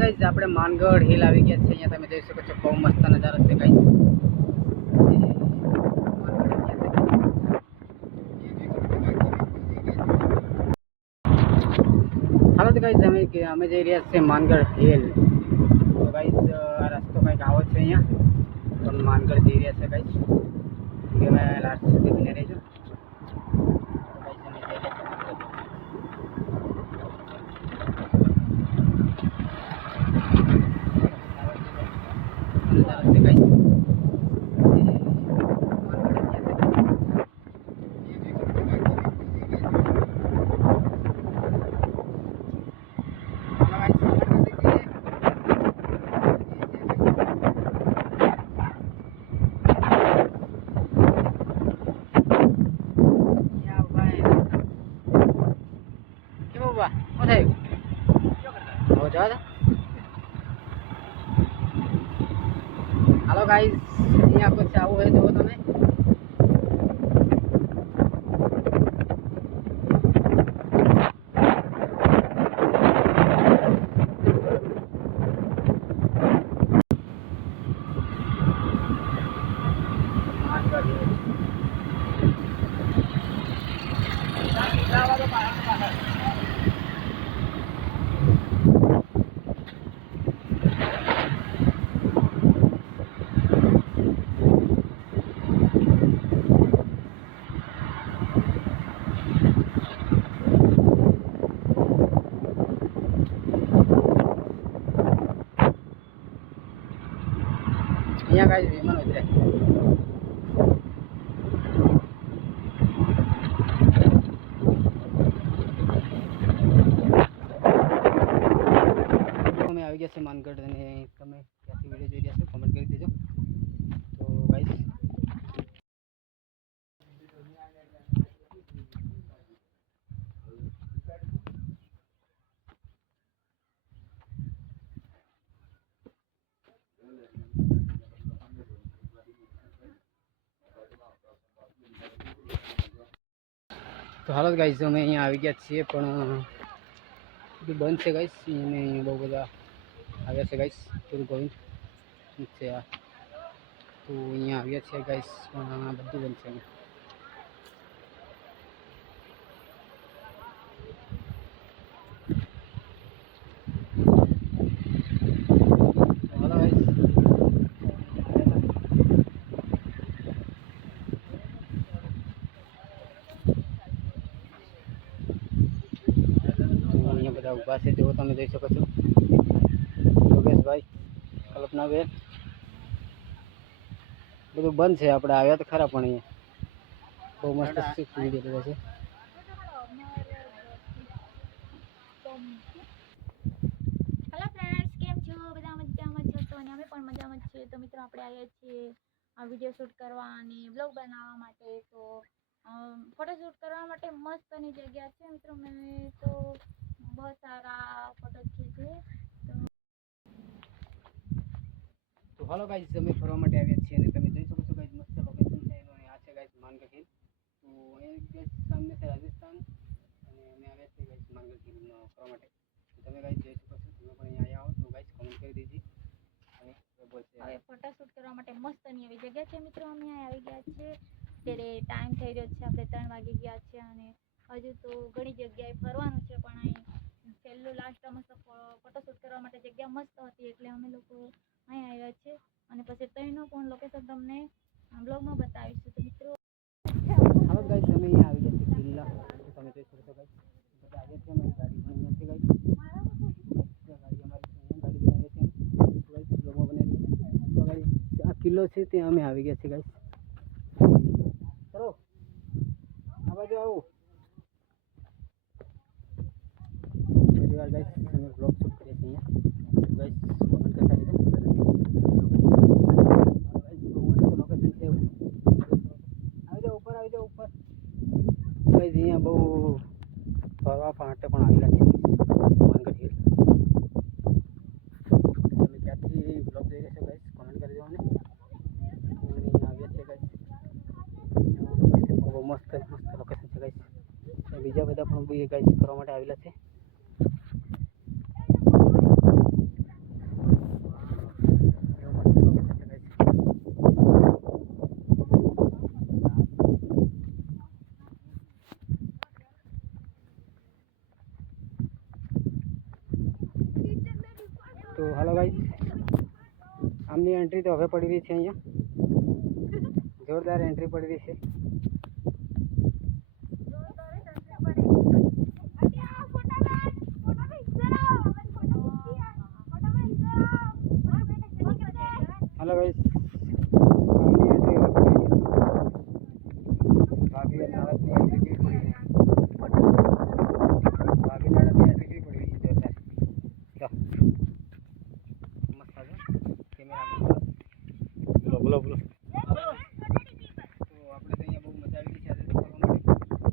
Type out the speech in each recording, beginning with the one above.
Guys આપણે Mangadh hill આવી ગયા છે। અહીંયા તમે જોઈ શકો છો બહુ મસ્ત નજારો છે ગાइस। હાલો તો ગાइस અમે જઈ રહ્યા છીએ માનગઢ હિલ। તો ગાइस આ રસ્તો કંઈક આવો છે। અહીંયા તો માનગઢ જઈ રહ્યા છે ગાइस। વિડીયોમાં લાસ્ટ સુધી બને રહેજો। हेलो गाइस यहाँ कुछ आવું है जो તમે અહીંયા ગાइस વિમાન ઉતરે। અમે આવી ગયા છે માનગઢ અને તમે ક્યાંથી વિડીયો જોઈ રહ્યા છો કમેન્ટ કરી દેજો। તો ગાइस तो हालत गाइस અમે અહીંયા આવી ગયા છીએ પણ બધું બંધ છે ગાइस। અને અહીંયા બહુ બધા આવ્યા છે ગાइस। ગુરુ ગોવિંદ છે આ તો અહીંયા આવ્યા છે ગાइस પણ બધું બંધ છે। બધા ઊભા છે જો તમે જોઈ શકો છો। યોગેશભાઈ કલ્પનાબેન બધું બંધ છે। આપણે આવ્યા તો ખરા પણ અહીંયા બહુ મસ્ત વિડીયો લીધો છે। હેલો ફ્રેન્ડ્સ, કેમ છો? બધા મજામાં છો? તો અને અમે પણ મજામાં છીએ। તો મિત્રો આપણે આવ્યા છીએ આ વિડીયો શૂટ કરવા અને બ્લોગ બનાવવા માટે। તો ફોટો શૂટ કરવા માટે મસ્તની જગ્યા છે મિત્રો। મેં તો बहुत सारा फोटो खींचे। तो हेलो गाइस અમે ફરવા માટે આવ્યા છીએ અને તમે જોઈ શકો છો ગાइस મસ્ત લોકેશન છે અને આ છે ગાइस માનગઢ હિલ। તો એ ગાइस સામે છે રાજસ્થાન અને અમે આવ્યા છીએ ગાइस માનગઢ હિલ ફરવા માટે। તો તમે ગાइस જોઈ શકો છો। તમે પણ અહીંયા આવો તો ગાइस કમેન્ટ કરી દેજો અને હવે ફોટો શૂટ કરવા માટે મસ્તની એવી જગ્યા છે મિત્રો। અમે આવી ગયા છે ત્યારે ટાઈમ થઈ રહ્યો છે, આપણે 3 વાગી ગયા છે અને હજુ તો ઘણી જગ્યાએ ફરવાનું છે પણ અહીં છેલ્લું લાસ્ટ મસ્ત ફોટોશૂટ કરવા માટે જગ્યા મસ્ત હતી એટલે અમે લોકો અહીં આવ્યા છે અને પછી ત્યાંનું પણ લોકેશન તમને બ્લોગમાં બતાવીશું। તો મિત્રો હાલો ગાइस અમે અહીંયા આવી ગયા છીએ કિલ્લા। તો તમે જોઈ શકો છો ગાइस બધા આવ્યા છે અમારી ગાડી પણ અહીંયા છે ગાइस। ગાડી અમારી ગાડી બનાવી છે ગાइस બ્લોગમાં બનાવી તો ગાइस આ કિલ્લો છે ત્યાં અમે આવી ગયા છીએ गाइस। ચલો આ બાજુ આવો। गाइस અમે ब्लॉग शूट કરીએ છીએ અહીંયા गाइस कमेंट करता रहજો। गाइस બહુ મસ્ત લોકેશન છે। આવી જાઓ ઉપર गाइस અહીંયા બહુ ફરવા માટે પણ આવેલા છે માનગઢ હિલ। તમે ક્યાંથી બ્લોગ જોઈ રહ્યા છો गाइस કમેન્ટ કરજો અને આવ્યા છે गाइस બહુ મસ્ત લોકેશન છે गाइस। બીજા બધા પણ ગાइस ફરવા માટે આવેલા છે। તો હાલો ગાઈસ, આમની એન્ટ્રી તો હવે પડી રહી છે. અહીંયા જોરદાર એન્ટ્રી પડી રહી છે. હાલો ગાઈસ, આમની એન્ટ્રી હવે પડી છે. ભાભી નાળતની એન્ટ્રી કેવી પડી છે? ભાભી નાળતની એન્ટ્રી કેવી પડી છે? જોરદાર. જો મસ્ત છે કેમેરા. બોલો બોલો. તો આપણે તો અહીંયા બહુ મજા આવી ગઈ છે આજે તો ફરવા માટે.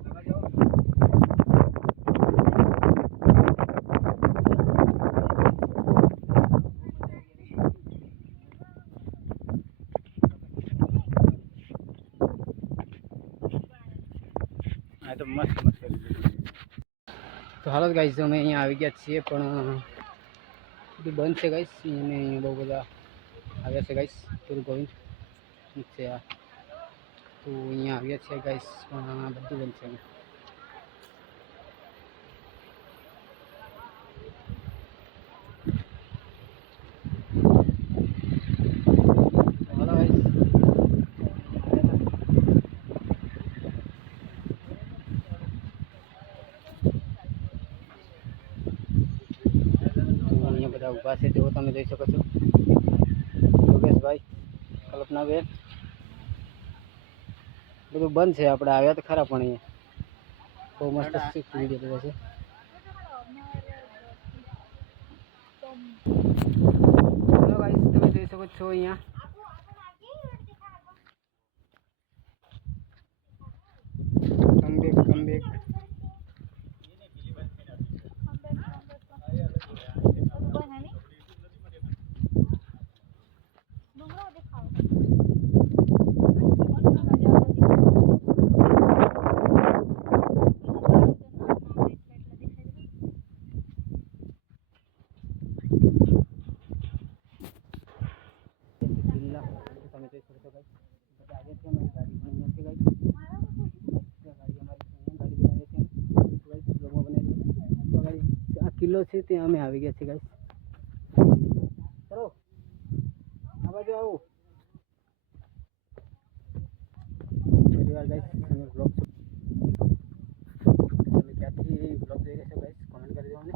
આવા જાઓ. આ તો મસ્ત મસ્ત કરી દીધું. તો હાલો ગાઈસ, અમે અહીંયા આવી ગયા છીએ પણ બધું બંધ છે ગાઈસ. અને અહીંયા બહુ બધા આવ્યા છે ગાઈસ. ગુરુ ગોવિંદ છે આ. તો અહીંયા આવ્યા છે ગાઈસ પણ બધું બંધ છે. હાલો ગાઈસ, અહીંયા બધા ઊભા છે. જો તમે જોઈ શકો છો, યોગેશભાઈ, કલ્પનાબેન, બધું બંધ છે. આપણે આવ્યા તો ખરા પણ અહીંયા બહુ મસ્ત વિડીયો બધા છે. હેલો ગાઈસ, તમે જોઈ શકો છો અહીંયા કમબેક. તમે જોઈ શકો છો ગાઈસ, બધા આવ્યા છે. અમારી ગાડી પણ અહીંયા છે ગાઈસ. ગાડી અમારી ગાડી બનાવીએ છીએ ગાઈસ. બ્લોગમાં બનાવી તો ગાઈસ, આ કિલ્લો છે ત્યાં અમે આવી ગયા છીએ ગાઈસ. ચલો આ બાજુ આવો. પહેલી વાર ગાઈસ અમે બ્લોગ તમે ક્યાંથી બ્લોગ જોઈ રહ્યા છો ગાઈસ, કોમેન્ટ કરી દો મને.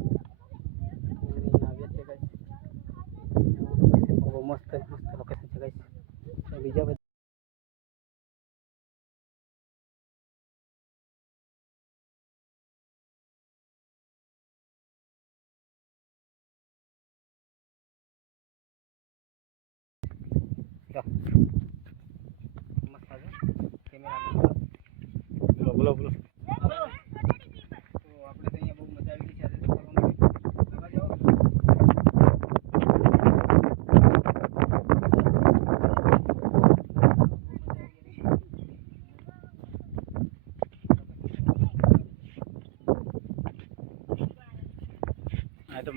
આવ્યા છે ગાઈસ, બહુ મસ્ત મસ્ત લોકેશન છે ગાઈસ. બીજા બધા મસ્ત છે કેમેરા. બોલો બોલો બોલો.